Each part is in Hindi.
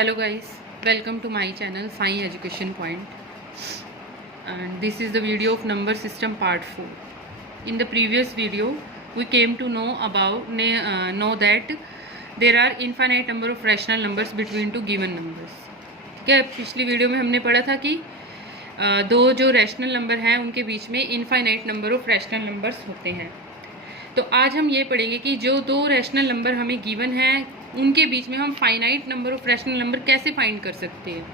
Hello guys, welcome to my channel Sai Education Point, and this is the video of number system part 4. In the previous video we came to know that there are infinite number of rational numbers between two given numbers. क्या पिछली वीडियो में हमने पढ़ा था कि दो जो रैशनल नंबर हैं उनके बीच में infinite number of rational numbers होते हैं। तो आज हम ये पढ़ेंगे कि जो दो रैशनल नंबर हमें गिवन हैं उनके बीच में हम finite number of rational number कैसे फाइंड कर सकते हैं।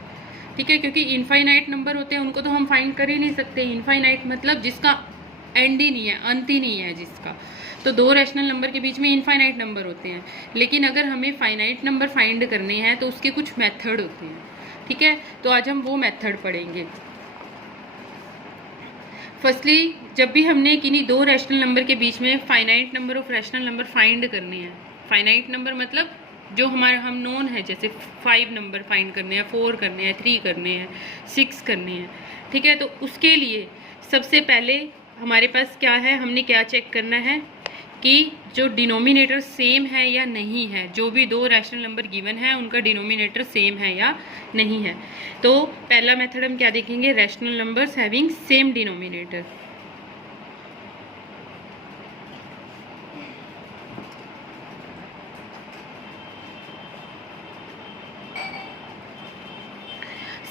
ठीक है, क्योंकि इनफाइनाइट नंबर होते हैं उनको तो हम फाइंड कर ही नहीं सकते। इनफाइनाइट मतलब जिसका एंड ही नहीं है, अंत ही नहीं है जिसका। तो दो रैशनल नंबर के बीच में इनफाइनाइट नंबर होते हैं, लेकिन अगर हमें फाइनाइट नंबर फाइंड करने हैं तो उसके कुछ मेथड होते हैं। ठीक है, तो आज हम वो मेथड पढ़ेंगे। फर्स्टली, जब भी हमने किन्हीं दो रैशनल नंबर के बीच में finite number of rational number find करने हैं, फाइनाइट नंबर मतलब जो हमारा हम नोन है, जैसे 5 नंबर फाइंड करने हैं, 4 करने हैं, 3 करने हैं, 6 करने हैं। ठीक है, तो उसके लिए सबसे पहले हमारे पास क्या है, हमने क्या चेक करना है कि जो डिनोमिनेटर सेम है या नहीं है। जो भी दो रैशनल नंबर गिवन है उनका डिनोमिनेटर सेम है या नहीं है। तो पहला मेथड हम क्या देखेंगे, rational numbers having same denominator.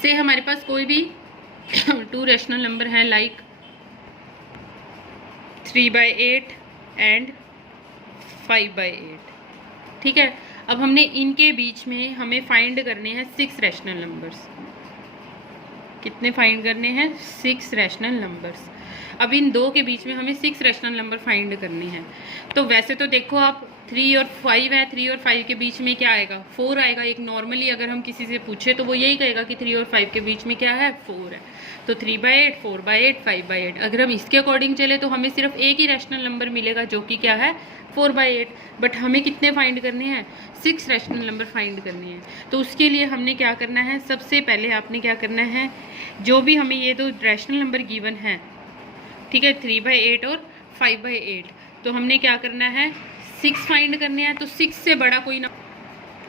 से हमारे पास कोई भी टू रैशनल नंबर हैं लाइक 3/8 एंड 5/8। ठीक है, अब हमने इनके बीच में हमें फाइंड करने हैं 6 रैशनल नंबर्स। कितने फाइंड करने हैं? 6 रैशनल नंबर्स। अब इन दो के बीच में हमें 6 रैशनल नंबर फाइंड करने हैं। तो वैसे तो देखो आप 3 और 5 है, 3 और 5 के बीच में क्या आएगा? 4 आएगा। एक नॉर्मली अगर हम किसी से पूछे तो वो यही कहेगा कि 3 और 5 के बीच में क्या है? 4 है। तो 3/8, 4/8, 5/8। अगर हम इसके अकॉर्डिंग चले तो हमें सिर्फ एक ही रैशनल नंबर मिलेगा जो कि क्या है? 4/8। बट हमें कितने फाइंड करने हैं? 6 रैशनल नंबर फाइंड करने हैं। तो उसके लिए हमने क्या करना है, सबसे पहले आपने क्या करना है, जो भी हमें ये दो रैशनल नंबर गिवन है, ठीक है, 3/8 और 5/8, तो हमने क्या करना है, 6 फाइंड करने हैं। तो 6 से बड़ा कोई नंबर,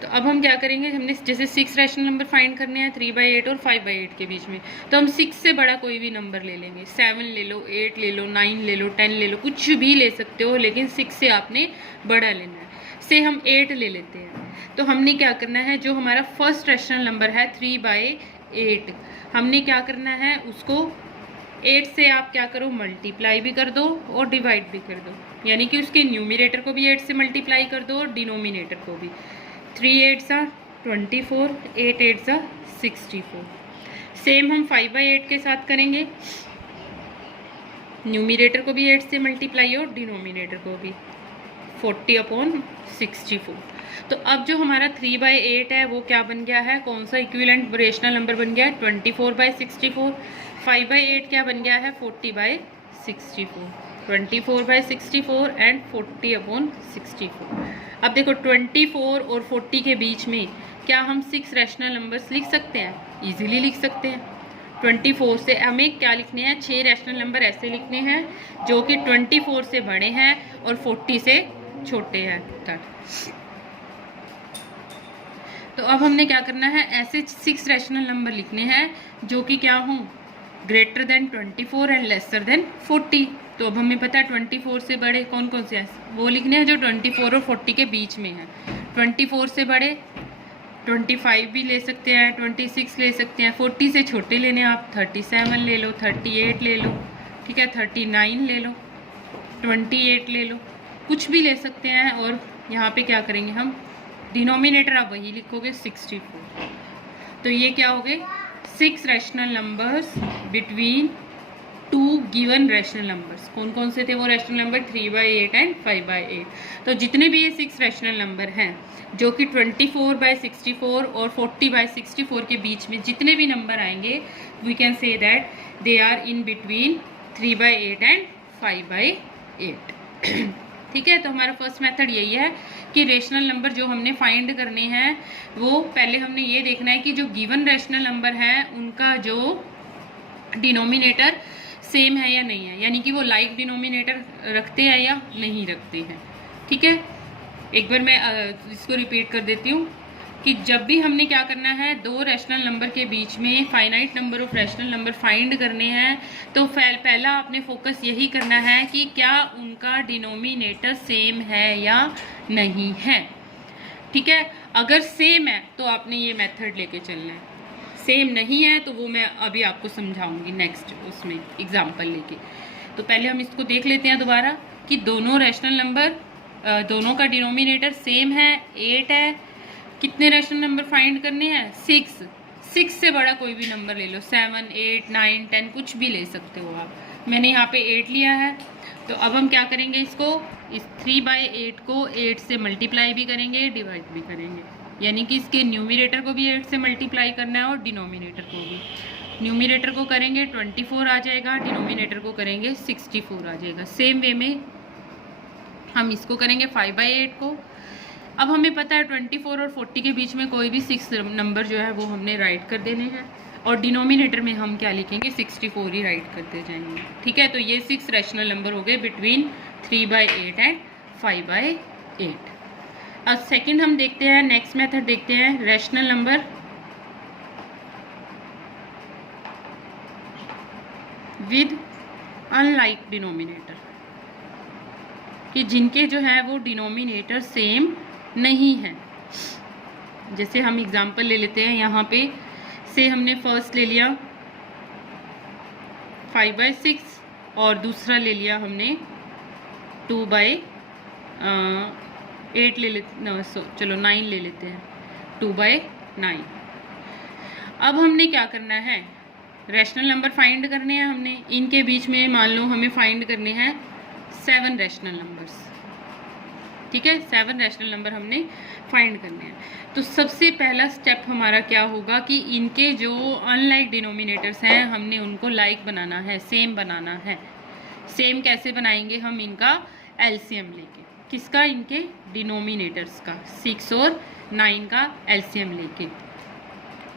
तो अब हम क्या करेंगे, हमने जैसे 6 रैशनल नंबर फाइंड करने हैं 3/8 और 5/8 के बीच में, तो हम 6 से बड़ा कोई भी नंबर ले लेंगे। 7 ले लो, 8 ले लो, 9 ले लो, 10 ले लो, कुछ भी ले सकते हो, लेकिन 6 से आपने बड़ा लेना है। से हम 8 ले लेते हैं। तो हमने क्या करना है, जो हमारा फर्स्ट रैशनल नंबर है 3/8, हमने क्या करना है, उसको 8 से आप क्या करो, मल्टीप्लाई भी कर दो और डिवाइड भी कर दो। यानी कि उसके न्यूमिनेटर को भी 8 से मल्टीप्लाई कर दो और डिनोमिनेटर को भी। 3 8 24, 8 8 64। सेम हम 5/8 के साथ करेंगे। न्यूमिनेटर को भी 8 से मल्टीप्लाई और डिनोमिनेटर को भी 40/64। तो अब जो हमारा 3/8 है वो क्या बन गया है, कौन सा इक्विवेलेंट रेशनल नंबर बन गया है? 24/64। 5/8 क्या बन गया है? 40/64। 24/64 एंड 40/64। अब देखो 24 और 40 के बीच में क्या हम 6 रैशनल नंबर्स लिख सकते हैं? इजीली लिख सकते हैं। 24 से हमें क्या लिखने हैं, 6 रैशनल नंबर ऐसे लिखने हैं जो कि 24 से बड़े हैं और 40 से छोटे हैं। तो अब हमने क्या करना है, ऐसे 6 रैशनल नंबर लिखने हैं जो कि क्या हों, greater than 24 and lesser than 40। तो अब हमें पता है 24 से बड़े कौन कौन से हैं, वो लिखने हैं जो 24 और 40 के बीच में हैं। 24 से बड़े 25 भी ले सकते हैं, 26 ले सकते हैं। 40 से छोटे लेने आप 37 ले लो, 38 ले लो, ठीक है, 39 ले लो, 28 ले लो, कुछ भी ले सकते हैं। और यहाँ पे क्या करेंगे हम, डिनोमिनेटर आप वही लिखोगे 64। तो ये क्या हो गए, 6 rational numbers between 2 given rational numbers. कौन कौन से थे वो रैशनल नंबर? 3/8 एंड 5/8। तो जितने भी ये 6 रैशनल नंबर हैं जो कि 24/64 और 40/64 के बीच में जितने भी नंबर आएंगे, we can say that they are in between 3/8 and 5/8। ठीक है, तो हमारा फर्स्ट मेथड यही है कि रेशनल नंबर जो हमने फाइंड करने हैं वो पहले हमने ये देखना है कि जो गिवन रेशनल नंबर है उनका जो डिनोमिनेटर सेम है या नहीं है, यानी कि वो लाइक डिनोमिनेटर रखते हैं या नहीं रखते हैं। ठीक है, एक बार मैं इसको रिपीट कर देती हूँ कि जब भी हमने क्या करना है, दो रैशनल नंबर के बीच में finite number of rational number find करने हैं, तो पहला आपने फोकस यही करना है कि क्या उनका डिनोमिनेटर सेम है या नहीं है। ठीक है, अगर सेम है तो आपने ये मेथड लेके चलना है, सेम नहीं है तो वो मैं अभी आपको समझाऊंगी नेक्स्ट उसमें एग्जाम्पल लेके। तो पहले हम इसको देख लेते हैं दोबारा कि दोनों रैशनल नंबर, दोनों का डिनोमिनेटर सेम है, 8 है। कितने रैशनल नंबर फाइंड करने हैं? 6 से बड़ा कोई भी नंबर ले लो, 7, 8, 9, 10 कुछ भी ले सकते हो आप। मैंने यहाँ पे 8 लिया है। तो अब हम क्या करेंगे, इसको इस 3/8 को 8 से मल्टीप्लाई भी करेंगे, डिवाइड भी करेंगे, यानी कि इसके न्यूमिनेटर को भी 8 से मल्टीप्लाई करना है और डिनोमिनेटर को भी। न्यूमिनेटर को करेंगे 24 आ जाएगा, डिनोमिनेटर को करेंगे 64 आ जाएगा। सेम वे में हम इसको करेंगे 5/8 को। अब हमें पता है 24 और 40 के बीच में कोई भी 6 नंबर जो है वो हमने राइट कर देने हैं, और डिनोमिनेटर में हम क्या लिखेंगे, 64 ही राइट करते जाएंगे। ठीक है, तो ये 6 रैशनल नंबर हो गए बिटवीन 3/8 एंड 5/8। अब सेकंड हम देखते हैं, नेक्स्ट मेथड देखते हैं, rational number with unlike denominator, कि जिनके जो है वो डिनोमिनेटर सेम नहीं है। जैसे हम एग्जांपल ले लेते हैं, यहाँ पे से हमने फर्स्ट ले लिया 5/6 और दूसरा ले लिया हमने 2/8 ले लेते, चलो 9 ले लेते हैं, 2/9। अब हमने क्या करना है, रैशनल नंबर फाइंड करने हैं हमने। इनके बीच में मान लो हमें फाइंड करने हैं 7 रैशनल नंबर्स। ठीक है, 7 रैशनल नंबर हमने फाइंड करने हैं। तो सबसे पहला स्टेप हमारा क्या होगा कि इनके जो अनलाइक डिनोमिनेटर्स हैं हमने उनको लाइक बनाना है, सेम बनाना है। सेम कैसे बनाएंगे हम, इनका एलसीएम लेके। किसका? इनके डिनोमिनेटर्स का, 6 और 9 का एलसीएम लेके।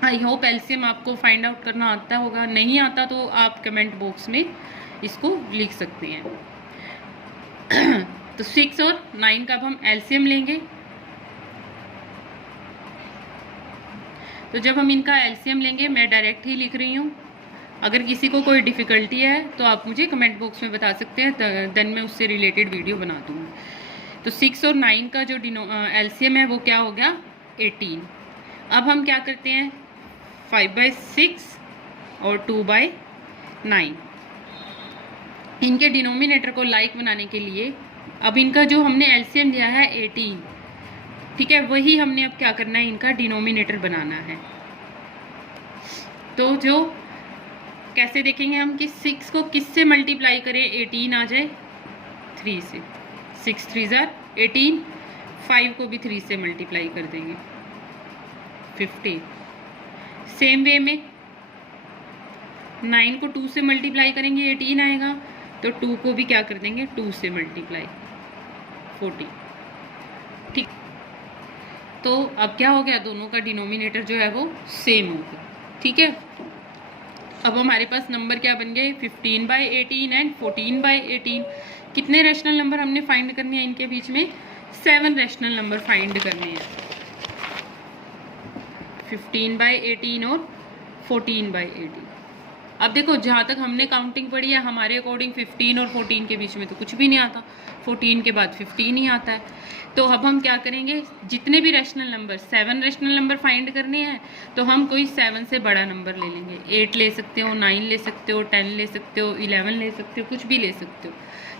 आई होप एलसीएम आपको फाइंड आउट करना आता होगा, नहीं आता तो आप कमेंट बॉक्स में इसको लिख सकते हैं। तो 6 और 9 का अब हम एलसीएम लेंगे। तो जब हम इनका एलसीएम लेंगे, मैं डायरेक्ट ही लिख रही हूँ, अगर किसी को कोई डिफ़िकल्टी है तो आप मुझे कमेंट बॉक्स में बता सकते हैं, देन मैं उससे रिलेटेड वीडियो बना दूँगी। तो 6 और 9 का जो एलसीएम है वो क्या हो गया, 18। अब हम क्या करते हैं, 5/6 और 2/9, इनके डिनोमिनेटर को लाइक बनाने के लिए अब इनका जो हमने एलसीएम लिया है 18, ठीक है, वही हमने अब क्या करना है, इनका डिनोमिनेटर बनाना है। तो जो कैसे देखेंगे हम कि 6 को किससे मल्टीप्लाई करें, 18 आ जाए 3 से, 6 3 18, 5 को भी 3 से मल्टीप्लाई कर देंगे 50। सेम वे में 9 को 2 से मल्टीप्लाई करेंगे 18 आएगा, तो 2 को भी क्या कर देंगे 2 से मल्टीप्लाई 40। ठीक, तो अब क्या हो गया, दोनों का डिनोमिनेटर जो है वो सेम हो गया। ठीक है, अब हमारे पास नंबर क्या बन गए, 15/18 एंड 14/18। कितने रैशनल नंबर हमने फाइंड करने हैं इनके बीच में, 7 रैशनल नंबर फाइंड करने हैं, 15/18 और 14/18। अब देखो, जहाँ तक हमने काउंटिंग पढ़ी है हमारे अकॉर्डिंग 15 और 14 के बीच में तो कुछ भी नहीं आता, 14 के बाद 15 ही आता है। तो अब हम क्या करेंगे, जितने भी rational number, 7 rational number find करने हैं, तो हम कोई 7 से बड़ा नंबर ले लेंगे। 8 ले सकते हो, 9 ले सकते हो, 10 ले सकते हो, 11 ले सकते हो, कुछ भी ले सकते हो।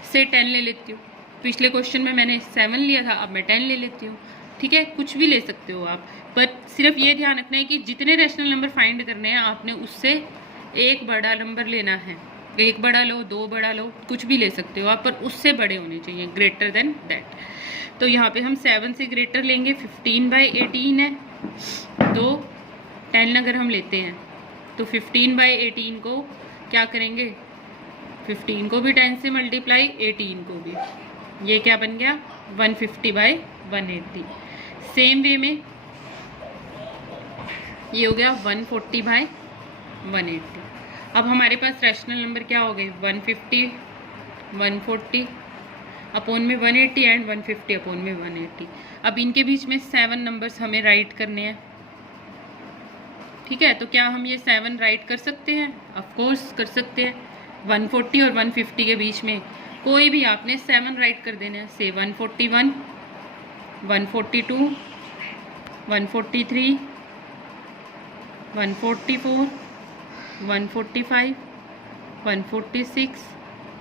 से 10 ले लेती हूँ, पिछले क्वेश्चन में मैंने 7 लिया था, अब मैं 10 ले लेती हूँ। ठीक है, कुछ भी ले सकते हो आप, पर सिर्फ ये ध्यान रखना है कि जितने रैशनल नंबर फाइंड करने हैं आपने उससे एक बड़ा नंबर लेना है। एक बड़ा लो, 2 बड़ा लो, कुछ भी ले सकते हो आप, पर उससे बड़े होने चाहिए, ग्रेटर देन दैट। तो यहाँ पे हम 7 से ग्रेटर लेंगे, 15/18 है, तो 10 अगर हम लेते हैं तो 15/18 को क्या करेंगे, 15 को भी 10 से मल्टीप्लाई, 18 को भी, ये क्या बन गया 150/180। सेम वे में ये हो गया 140/180। अब हमारे पास रैशनल नंबर क्या हो गए, 150, 140 अपॉन में 180 एंड 150 अपॉन में 180। अब इनके बीच में 7 नंबर्स हमें राइट करने हैं। ठीक है, तो क्या हम ये 7 राइट कर सकते हैं? ऑफ कोर्स कर सकते हैं। 140 और 150 के बीच में कोई भी आपने 7 राइट कर देना है। से 141, 142, 143, 144, 145, 146,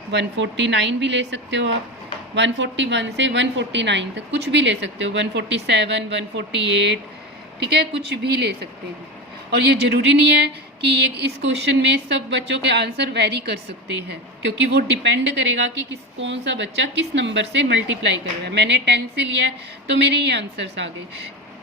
149 भी ले सकते हो आप। 141 से 149 तक कुछ भी ले सकते हो। 147, 148, ठीक है, कुछ भी ले सकते हैं। और ये ज़रूरी नहीं है कि ये इस क्वेश्चन में सब बच्चों के आंसर वेरी कर सकते हैं, क्योंकि वो डिपेंड करेगा कि कौन सा बच्चा किस नंबर से मल्टीप्लाई कर रहा है। मैंने 10 से लिया है तो मेरे ये आंसर्स आ गए,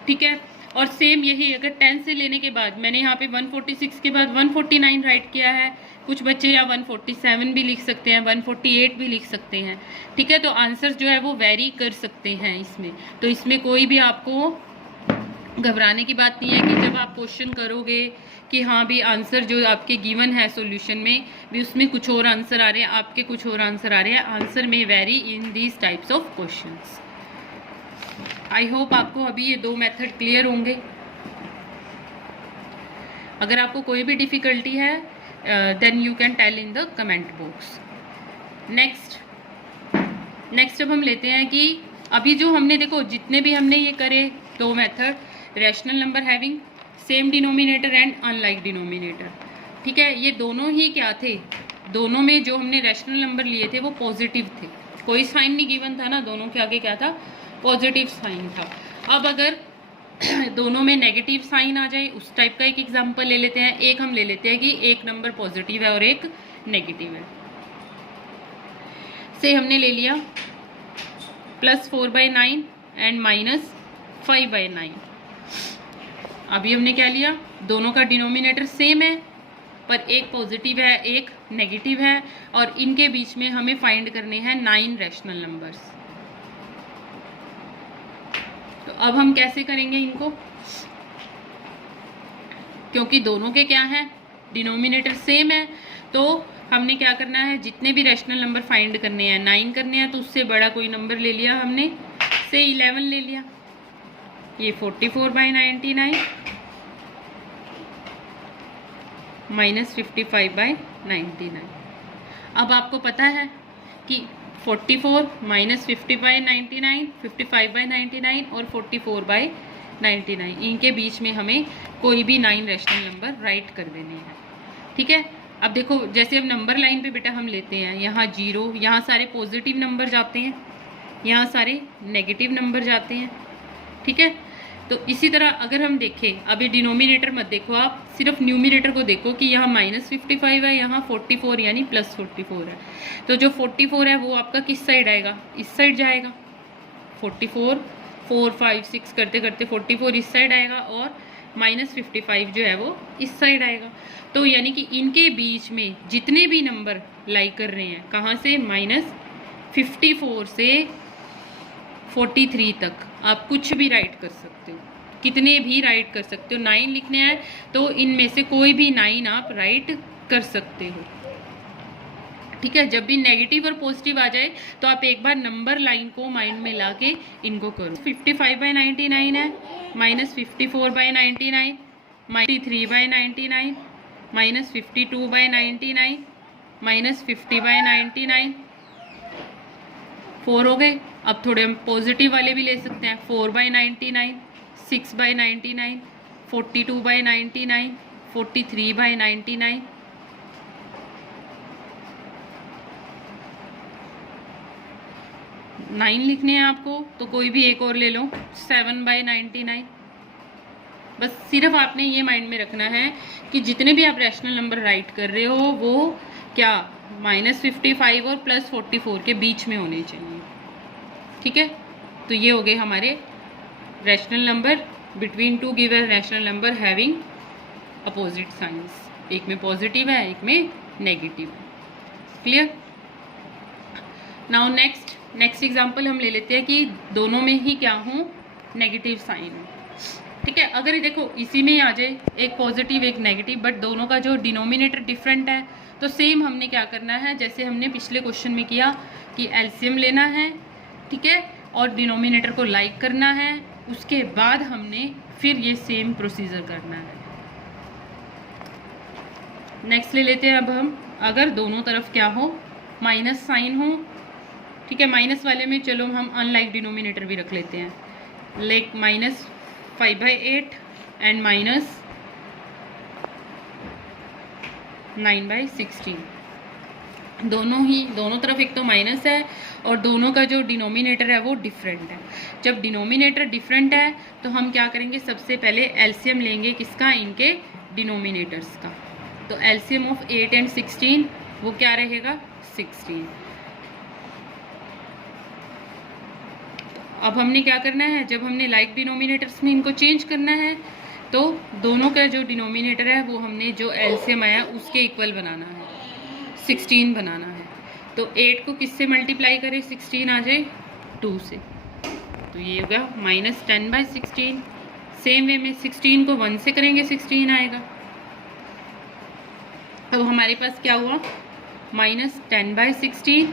ठीक है। और सेम यही अगर 10 से लेने के बाद मैंने यहाँ पे 146 के बाद 149 राइट किया है, कुछ बच्चे या 147 भी लिख सकते हैं, 148 भी लिख सकते हैं, ठीक है। तो आंसर जो है वो वेरी कर सकते हैं इसमें। तो इसमें कोई भी आपको घबराने की बात नहीं है कि जब आप क्वेश्चन करोगे कि हाँ भी आंसर जो आपके गिवन है सॉल्यूशन में भी उसमें कुछ और आंसर आ रहे हैं, आपके कुछ और आंसर आ रहे हैं। आंसर में very in these types of questions. I hope आपको अभी ये 2 मेथड क्लियर होंगे। अगर आपको कोई भी डिफ़िकल्टी है then you can tell in the comment box. Next अब हम लेते हैं कि अभी जो हमने देखो जितने भी हमने ये करे 2 method, rational number having same denominator and unlike denominator, ठीक है। ये दोनों ही क्या थे, दोनों में जो हमने रैशनल नंबर लिए थे वो पॉजिटिव थे, कोई साइन नहीं गिवन था ना, दोनों के आगे क्या था, पॉजिटिव साइन था। अब अगर दोनों में नेगेटिव साइन आ जाए उस टाइप का एक एग्जांपल ले लेते हैं। एक हम ले लेते हैं कि एक नंबर पॉजिटिव है और एक नेगेटिव है। से हमने ले लिया +4/9 एंड -5/9। अभी हमने क्या लिया, दोनों का डिनोमिनेटर सेम है पर एक पॉजिटिव है एक नेगेटिव है, और इनके बीच में हमें फाइंड करने हैं 9 रैशनल नंबर्स। तो अब हम कैसे करेंगे इनको, क्योंकि दोनों के क्या है, डिनोमिनेटर सेम है, तो हमने क्या करना है, जितने भी रैशनल नंबर फाइंड करने हैं 9 करने हैं, तो उससे बड़ा कोई नंबर ले लिया हमने, से 11 ले लिया। ये 44/99 -55/99। अब आपको पता है कि 44 -50/99, 55/99 और 44/99, इनके बीच में हमें कोई भी 9 रैशनल नंबर राइट कर देने हैं, ठीक है। अब देखो जैसे अब नंबर लाइन पे बेटा हम लेते हैं, यहाँ 0, यहाँ सारे पॉजिटिव नंबर जाते हैं, यहाँ सारे नेगेटिव नंबर जाते हैं, ठीक है। तो इसी तरह अगर हम देखें, अभी डिनोमिनेटर मत देखो आप, सिर्फ न्यूमिनेटर को देखो कि यहाँ -55 है, यहाँ 44 यानी +44 है। तो जो 44 है वो आपका किस साइड आएगा, इस साइड जाएगा। 44 4 5 6 करते करते 44 इस साइड आएगा और -55 जो है वो इस साइड आएगा। तो यानी कि इनके बीच में जितने भी नंबर लाई कर रहे हैं, कहाँ से, -54 से 43 तक आप कुछ भी राइट कर सकते हो, कितने भी राइट कर सकते हो। 9 लिखने हैं तो इनमें से कोई भी 9 आप राइट कर सकते हो, ठीक है। जब भी नेगेटिव और पॉजिटिव आ जाए तो आप एक बार नंबर लाइन को माइंड में ला के इनको करो। 55/99 है, -54/99, -53/99, -52/99, -50/99, 4 हो गए। अब थोड़े हम पॉजिटिव वाले भी ले सकते हैं, 4/99, 6/99, 42/99, 43/99, 9 लिखने हैं आपको तो कोई भी एक और ले लो, 7/99। बस सिर्फ आपने ये माइंड में रखना है कि जितने भी आप रैशनल नंबर राइट कर रहे हो वो क्या -55 और +44 के बीच में होने चाहिए, ठीक है। तो ये हो गए हमारे rational number between 2 given rational number having opposite signs, एक में पॉजिटिव है एक में नेगेटिव है, क्लियर। नाउ नेक्स्ट एग्जांपल हम ले लेते हैं कि दोनों में ही क्या हो, नेगेटिव साइन हो, ठीक है। अगर देखो इसी में ही आ जाए एक पॉजिटिव एक नेगेटिव, बट दोनों का जो डिनोमिनेटर डिफरेंट है, तो सेम हमने क्या करना है, जैसे हमने पिछले क्वेश्चन में किया कि एलसीएम लेना है, ठीक है, और डिनोमिनेटर को लाइक करना है, उसके बाद हमने फिर ये सेम प्रोसीजर करना है, नेक्स्ट ले लेते हैं अब हम, अगर दोनों तरफ क्या हो, माइनस साइन हो, ठीक है, माइनस वाले में चलो हम अनलाइक डिनोमिनेटर भी रख लेते हैं, लाइक माइनस 5/8 एंड माइनस 9/16। दोनों तरफ एक तो माइनस है और दोनों का जो डिनोमिनेटर है वो डिफरेंट है। जब डिनोमिनेटर डिफरेंट है तो हम क्या करेंगे, सबसे पहले एलसीएम लेंगे किसका, इनके डिनोमिनेटर्स का। तो एलसीएम ऑफ 8 एंड 16 वो क्या रहेगा, 16। अब हमने क्या करना है, जब हमने लाइक डिनोमिनेटर्स में इनको चेंज करना है तो दोनों का जो डिनोमिनेटर है वो हमने जो एलसीएम आया उसके इक्वल बनाना है, 16 बनाना है। तो 8 को किससे मल्टीप्लाई करें, 16 आ जाए 2 से, तो ये होगा -10/16। सेम वे में 16 को 1 से करेंगे 16 आएगा। अब हमारे पास क्या हुआ, -10/16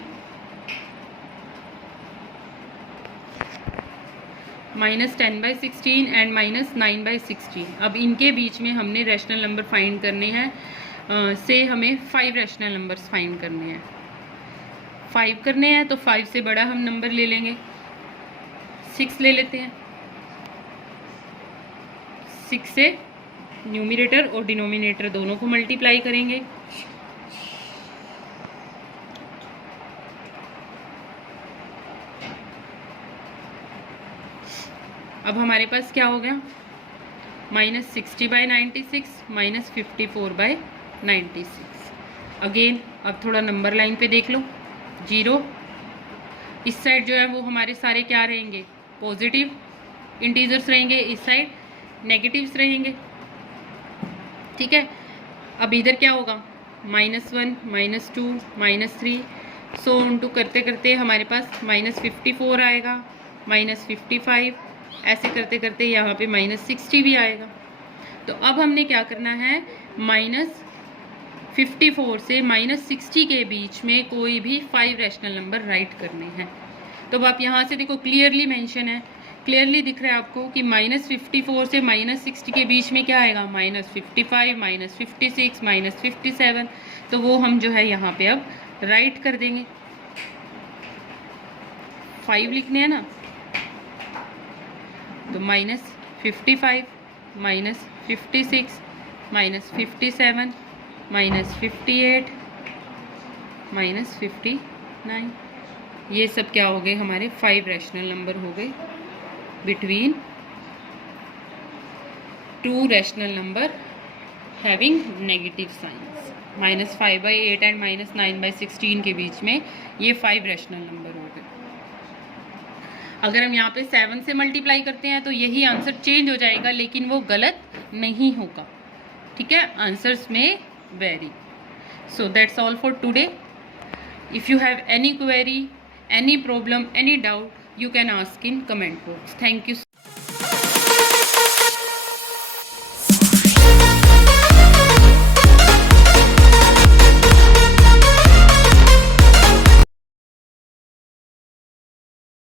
-10/16 एंड -9/16। अब इनके बीच में हमने रैशनल नंबर फाइंड करने हैं, से हमें 5 रैशनल नंबर्स फाइंड करने हैं। 5 करने हैं तो 5 से बड़ा हम नंबर ले लेंगे, 6 ले लेते हैं। 6 से न्यूमरेटर और डिनोमिनेटर दोनों को मल्टीप्लाई करेंगे। अब हमारे पास क्या हो गया, -60/96 -54/96। अगेन अब थोड़ा नंबर लाइन पे देख लो, 0 इस साइड जो है वो हमारे सारे क्या रहेंगे, पॉजिटिव इंटीजर्स रहेंगे, इस साइड नेगेटिव्स रहेंगे, ठीक है। अब इधर क्या होगा, -1 -2 -3 सो ऑन टू करते करते हमारे पास -54 आएगा, -55, ऐसे करते करते यहाँ पे -60 भी आएगा। तो अब हमने क्या करना है, -54 से -60 के बीच में कोई भी 5 रैशनल नंबर राइट करने हैं। तो अब आप यहाँ से देखो, क्लियरली मेंशन है, क्लियरली दिख रहा है आपको कि -54 से -60 के बीच में क्या आएगा, -55 -56 -57। तो वो हम जो है यहाँ पे अब राइट कर देंगे, 5 लिखने हैं ना, तो -55 -56 -57 -58 -59, ये सब क्या हो गए, हमारे 5 रैशनल नंबर हो गए between 2 rational number having negative science. -5/8 and -9/16 के बीच में ये 5 रैशनल नंबर हो गए। अगर हम यहाँ पे 7 से मल्टीप्लाई करते हैं तो यही आंसर चेंज हो जाएगा, लेकिन वो गलत नहीं होगा, ठीक है, आंसर्स में very. So that's all for today. If you have any query, any problem, any doubt, you can ask in comment box. Thank you.